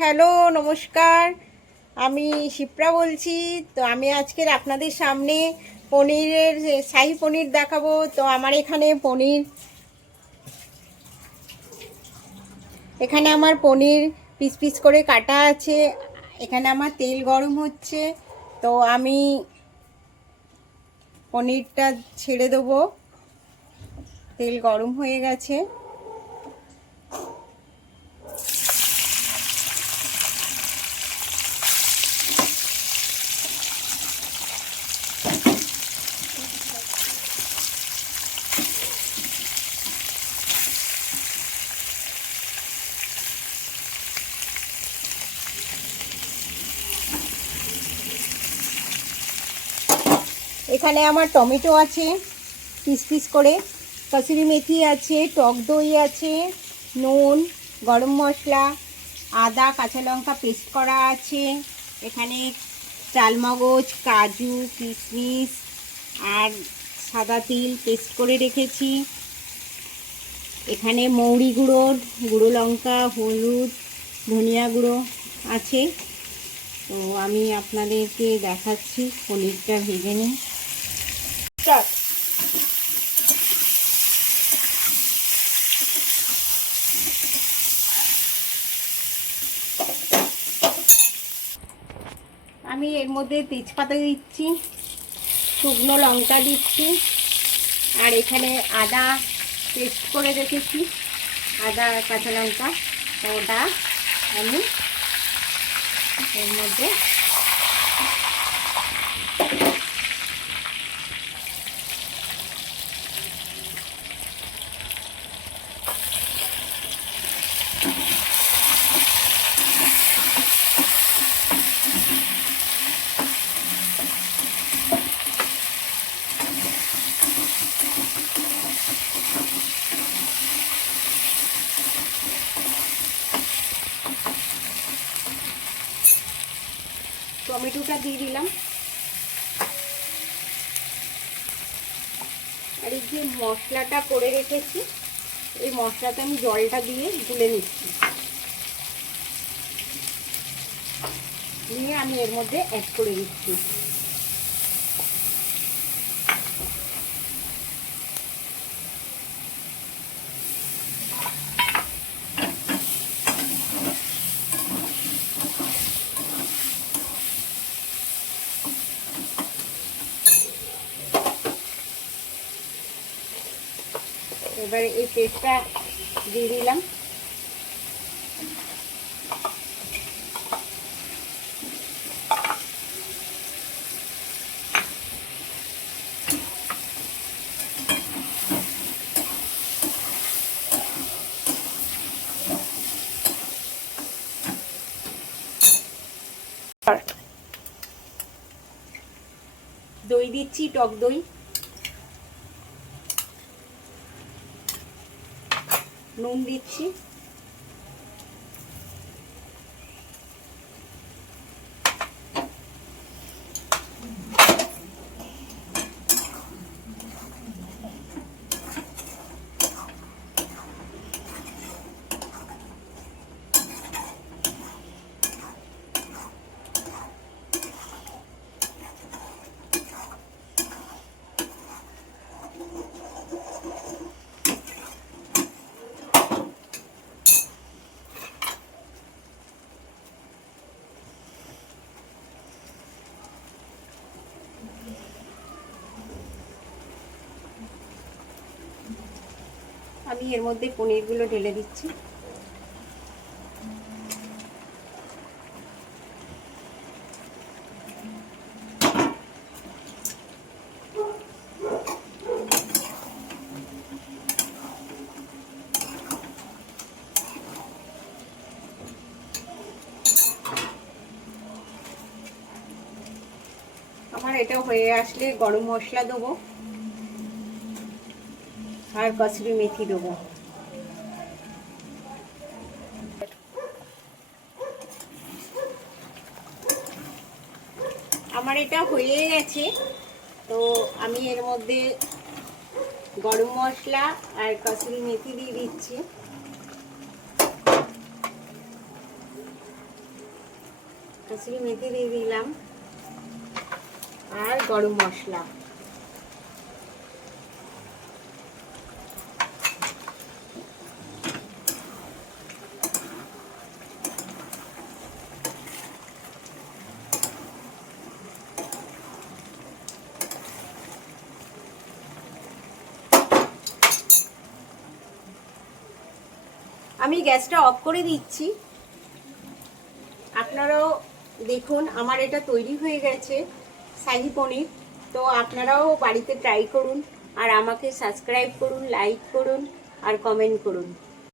Hello, নমস্কার। আমি শিপ্রা বলছি। তো আমি আজকের আপনাদের সামনে পনিরের শাহী পনির দেখাবো। তো আমার এখানে আমার পনির পিস পিস করে কাটা আছে। এখানে আমার তেল গরম হচ্ছে। তো আমি পনিরটা ছেড়ে দেবো। তেল গরম হয়ে গেছে। এখানে আমার টমেটো আছে পিস পিস করে, কসুরি মেথি আছে, টক দই আছে, নুন, গরম মশলা, আদা কাঁচা লঙ্কা পেস্ট করা আছে। এখানে চালমগজ, কাজু, কিশমিশ আর সাদা তিল পেস্ট করে রেখেছি। এখানে মৌরি গুঁড়ো, গুঁড়ো লঙ্কা, হলুদ, ধনিয়া গুঁড়ো আছে। তো আমি আপনাদেরকে দেখাচ্ছি পনিরটা ভেজে নিই। আমি এর মধ্যে তেজপাতা দিচ্ছি, শুকনো লঙ্কা দিচ্ছি, আর এখানে আদা পেস্ট করে রেখেছি, আদা কাঁচা লঙ্কা। তো ওটা আমি এর মধ্যে টমেটোটা দিয়ে দিলাম। আর এই যে মশলাটা করে রেখেছি, এই মশলাতে আমি জলটা দিয়ে গুলে নিচ্ছি, নিয়ে আমি এর মধ্যে অ্যাড করে দিচ্ছি। এবারে এই পেস্টটা দিয়ে দিলাম। দই দিচ্ছি, টক দই, নুন দিচ্ছি, আমি এর মধ্যে পনিরগুলো ঢেলে দিচ্ছি। আমার এটা হয়ে আসলে গরম মশলা দেবো আর কসুরি মেথি দেবো। আমার এটা হয়ে গেছে। তো আমি এর মধ্যে গরম মশলা আর কসুরি মেথি দিয়ে দিচ্ছি। কসুরি মেথি দিয়ে দিলাম আর গরম মশলা। আমি গ্যাসটা অফ করে দিচ্ছি। আপনারাও দেখুন আমার এটা তৈরি হয়ে গেছে শাহী পনির। তো আপনারাও বাড়িতে ট্রাই করুন আর আমাকে সাবস্ক্রাইব করুন, লাইক করুন আর কমেন্ট করুন।